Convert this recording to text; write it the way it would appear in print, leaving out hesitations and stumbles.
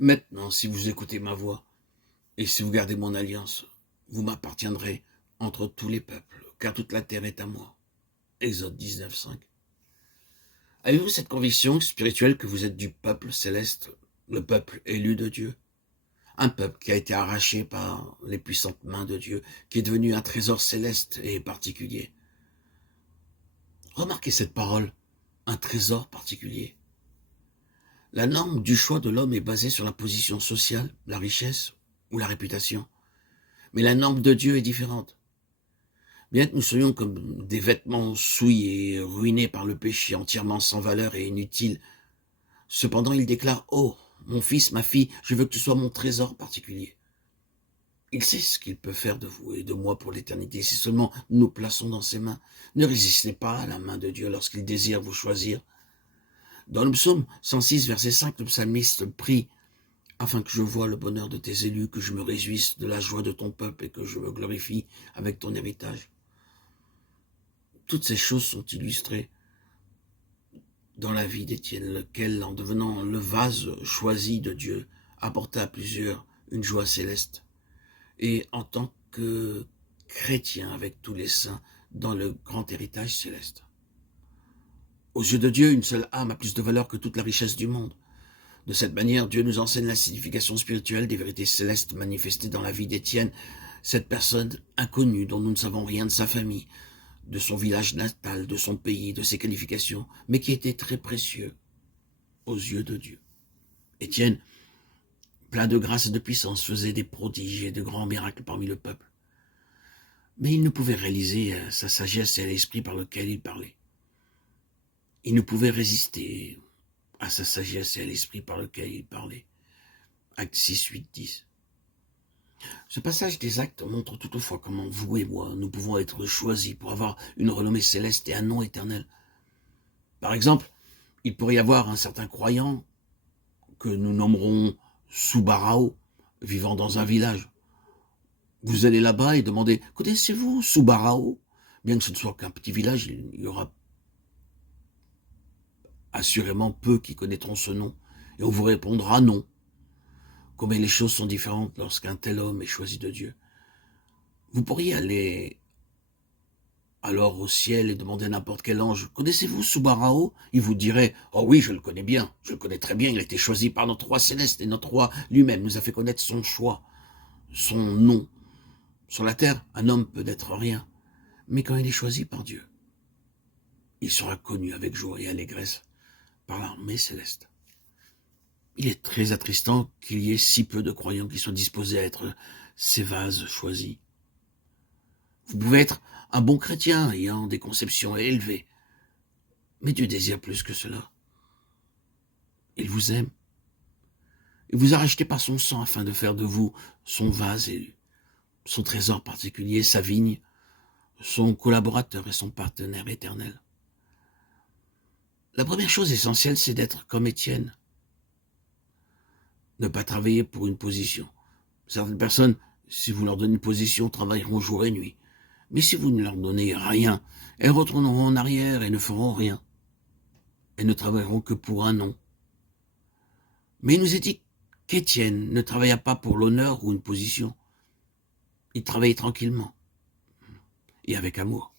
Maintenant, si vous écoutez ma voix, et si vous gardez mon alliance, vous m'appartiendrez entre tous les peuples, car toute la terre est à moi. Exode 19, 5. Avez-vous cette conviction spirituelle que vous êtes du peuple céleste, le peuple élu de Dieu? Un peuple qui a été arraché par les puissantes mains de Dieu, qui est devenu un trésor céleste et particulier. Remarquez cette parole, un trésor particulier. La norme du choix de l'homme est basée sur la position sociale, la richesse ou la réputation. Mais la norme de Dieu est différente. Bien que nous soyons comme des vêtements souillés et ruinés par le péché, entièrement sans valeur et inutiles, cependant il déclare « Oh, mon fils, ma fille, je veux que tu sois mon trésor particulier. » Il sait ce qu'il peut faire de vous et de moi pour l'éternité, si seulement nous nous plaçons dans ses mains. Ne résistez pas à la main de Dieu lorsqu'il désire vous choisir. Dans le psaume 106, verset 5, le psalmiste prie « Afin que je voie le bonheur de tes élus, que je me réjouisse de la joie de ton peuple et que je me glorifie avec ton héritage. » Toutes ces choses sont illustrées dans la vie d'Étienne, lequel, en devenant le vase choisi de Dieu, apporta à plusieurs une joie céleste. Et en tant que chrétien avec tous les saints dans le grand héritage céleste. Aux yeux de Dieu, une seule âme a plus de valeur que toute la richesse du monde. De cette manière, Dieu nous enseigne la signification spirituelle des vérités célestes manifestées dans la vie d'Étienne, cette personne inconnue dont nous ne savons rien de sa famille, de son village natal, de son pays, de ses qualifications, mais qui était très précieux aux yeux de Dieu. Étienne, plein de grâce et de puissance, faisait des prodiges et de grands miracles parmi le peuple. Mais il ne pouvait réaliser sa sagesse et l'esprit par lequel il parlait. Il ne pouvait résister à sa sagesse et à l'esprit par lequel il parlait. Actes 6, 8, 10. Ce passage des Actes montre toutefois comment vous et moi, nous pouvons être choisis pour avoir une renommée céleste et un nom éternel. Par exemple, il pourrait y avoir un certain croyant que nous nommerons Subarao, vivant dans un village. Vous allez là-bas et demandez « Connaissez-vous Subarao ?» Bien que ce ne soit qu'un petit village, il y aura assurément peu qui connaîtront ce nom, et on vous répondra non. Combien les choses sont différentes lorsqu'un tel homme est choisi de Dieu. Vous pourriez aller alors au ciel et demander à n'importe quel ange « Connaissez-vous Subarao ?» Il vous dirait « Oh oui, je le connais bien, je le connais très bien, il a été choisi par notre roi céleste, et notre roi lui-même nous a fait connaître son choix, son nom. » Sur la terre, un homme peut n'être rien, mais quand il est choisi par Dieu, il sera connu avec joie et allégresse par l'armée céleste. Il est très attristant qu'il y ait si peu de croyants qui soient disposés à être ces vases choisis. Vous pouvez être un bon chrétien ayant des conceptions élevées, mais Dieu désire plus que cela. Il vous aime. Il vous a racheté par son sang afin de faire de vous son vase élu, son trésor particulier, sa vigne, son collaborateur et son partenaire éternel. La première chose essentielle, c'est d'être comme Étienne. Ne pas travailler pour une position. Certaines personnes, si vous leur donnez une position, travailleront jour et nuit. Mais si vous ne leur donnez rien, elles retourneront en arrière et ne feront rien. Elles ne travailleront que pour un nom. Mais il nous est dit qu'Étienne ne travailla pas pour l'honneur ou une position. Il travaillait tranquillement et avec amour.